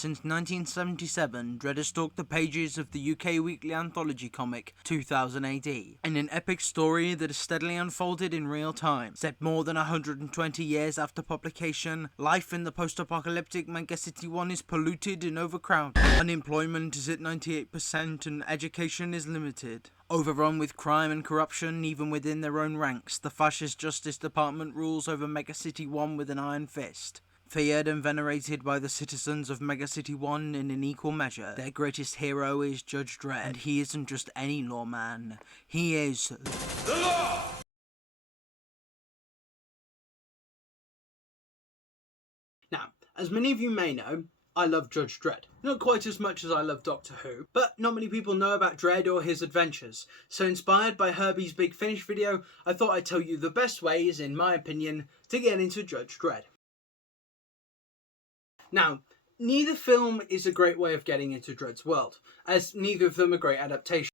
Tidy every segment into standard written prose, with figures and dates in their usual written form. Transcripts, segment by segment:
since 1977, Dredd has stalked the pages of the UK weekly anthology comic 2000 AD, in an epic story that has steadily unfolded in real time. Set more than 120 years after publication, life in the post-apocalyptic Megacity 1 is polluted and overcrowded. Unemployment is at 98% and education is limited. Overrun with crime and corruption, even within their own ranks, the fascist Justice Department rules over Megacity 1 with an iron fist. Feared and venerated by the citizens of Megacity 1 in an equal measure, their greatest hero is Judge Dredd, and he isn't just any lawman, he is the law! Now, as many of you may know, I love Judge Dredd. Not quite as much as I love Doctor Who, but not many people know about Dredd or his adventures. So inspired by Herbie's Big Finish video, I thought I'd tell you the best ways, in my opinion, to get into Judge Dredd. Now, neither film is a great way of getting into Dredd's world, as neither of them are great adaptations.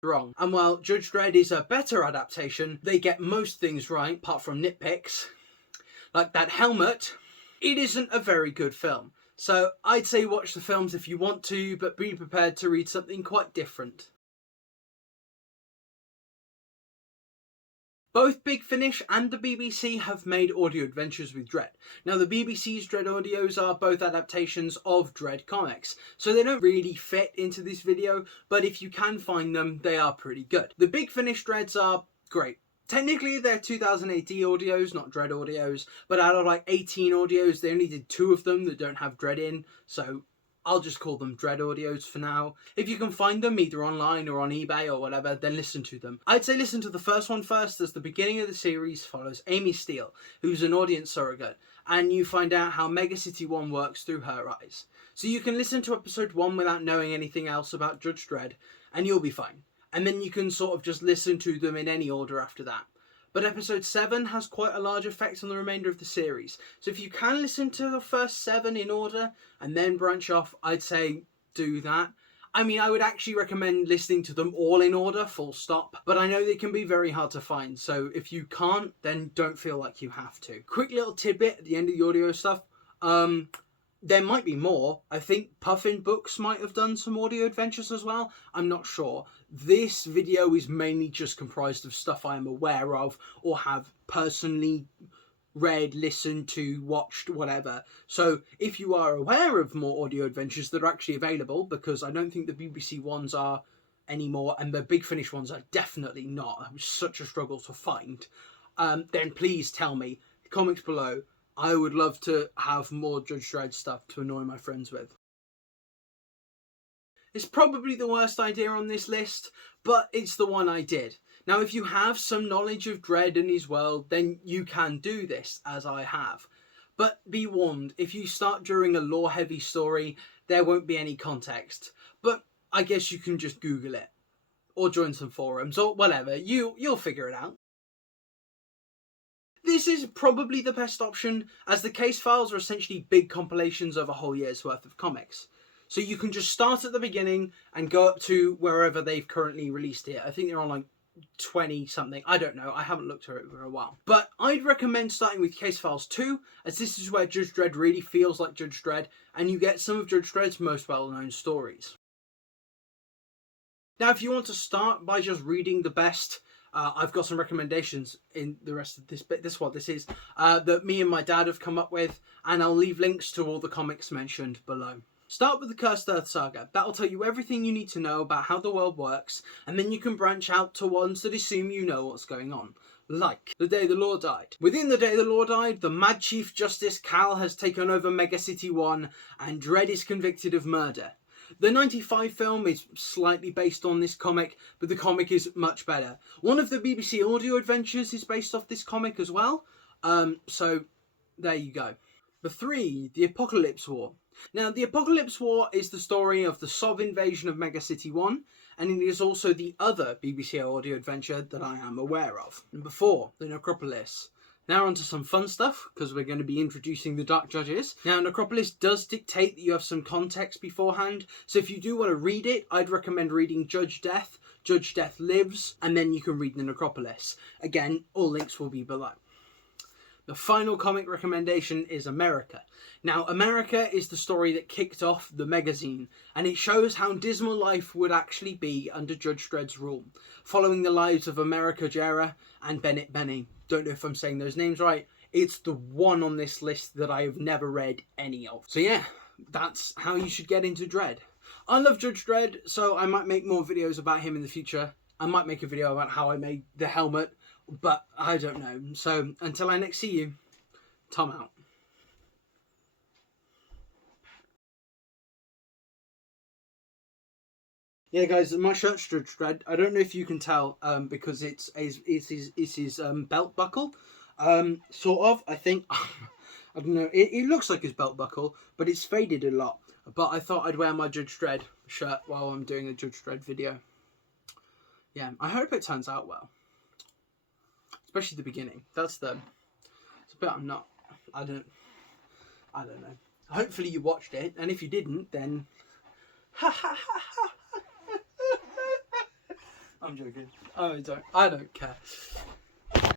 Wrong. And while Judge Dredd is a better adaptation, they get most things right, apart from nitpicks, like that helmet. It isn't a very good film. So I'd say watch the films if you want to, but be prepared to read something quite different. Both Big Finish and the BBC have made audio adventures with Dredd. Now the BBC's Dredd audios are both adaptations of Dredd comics, so they don't really fit into this video, but if you can find them, they are pretty good. The Big Finish Dredds are great. Technically they're 2000 AD audios, not Dredd audios, but out of like 18 audios, they only did 2 of them that don't have Dredd in, so I'll just call them Dredd audios for now. If you can find them either online or on eBay or whatever, then listen to them. I'd say listen to the first one first, as the beginning of the series follows Amy Steele, who's an audience surrogate, and you find out how Megacity 1 works through her eyes. So you can listen to episode 1 without knowing anything else about Judge Dredd, and you'll be fine. And then you can sort of just listen to them in any order after that. But episode 7 has quite a large effect on the remainder of the series. So if you can listen to the first 7 in order and then branch off, I'd say do that. I mean, I would actually recommend listening to them all in order, full stop. But I know they can be very hard to find. So if you can't, then don't feel like you have to. Quick little tidbit at the end of the audio stuff. There might be more. I think Puffin Books might have done some audio adventures as well. I'm not sure. This video is mainly just comprised of stuff I am aware of or have personally read, listened to, watched, whatever. So if you are aware of more audio adventures that are actually available, because I don't think the BBC ones are anymore and the Big Finish ones are definitely not. It was such a struggle to find. Then please tell me. Comments below. I would love to have more Judge Dredd stuff to annoy my friends with. It's probably the worst idea on this list, but it's the one I did. Now, if you have some knowledge of Dredd and his world, then you can do this, as I have. But be warned, if you start during a lore-heavy story, there won't be any context. But I guess you can just Google it, or join some forums, or whatever. You'll figure it out. This is probably the best option, as the case files are essentially big compilations of a whole year's worth of comics. So you can just start at the beginning and go up to wherever they've currently released it. I think they're on like 20 something. I don't know. I haven't looked at it for a while. But I'd recommend starting with Case Files 2, as this is where Judge Dredd really feels like Judge Dredd, and you get some of Judge Dredd's most well-known stories. Now, if you want to start by just reading the best, I've got some recommendations in the rest of this bit. This is what this is, that me and my dad have come up with, and I'll leave links to all the comics mentioned below. Start with the Cursed Earth Saga. That'll tell you everything you need to know about how the world works, and then you can branch out to ones that assume you know what's going on. Like The Day the Law Died. Within The Day the Law Died, the Mad Chief Justice Cal has taken over Megacity 1, and Dredd is convicted of murder. The 95 film is slightly based on this comic, but the comic is much better. One of the BBC audio adventures is based off this comic as well, so there you go. The 3, The Apocalypse War. Now, The Apocalypse War is the story of the Sov invasion of Megacity 1, and it is also the other BBC audio adventure that I am aware of. Number 4, The Necropolis. Now onto some fun stuff, because we're going to be introducing the Dark Judges. Now, Necropolis does dictate that you have some context beforehand, so if you do want to read it, I'd recommend reading Judge Death Lives, and then you can read the Necropolis. Again, all links will be below. The final comic recommendation is America. Now, America is the story that kicked off the magazine, and it shows how dismal life would actually be under Judge Dredd's rule, following the lives of America Jera and Bennett Benny. Don't know if I'm saying those names right. It's the one on this list that I have never read any of. So yeah, that's how you should get into Dredd. I love Judge Dredd, so I might make more videos about him in the future. I might make a video about how I made the helmet, but I don't know. So until I next see you, Tom out. Yeah, guys, my shirt's Judge Dredd. I don't know if you can tell, because it's his belt buckle, sort of. I think I don't know. It looks like his belt buckle, but it's faded a lot. But I thought I'd wear my Judge Dredd shirt while I'm doing a Judge Dredd video. Yeah, I hope it turns out well. Especially the beginning. It's a bit I'm not. I don't know. Hopefully you watched it, and if you didn't, then I'm joking. I don't care.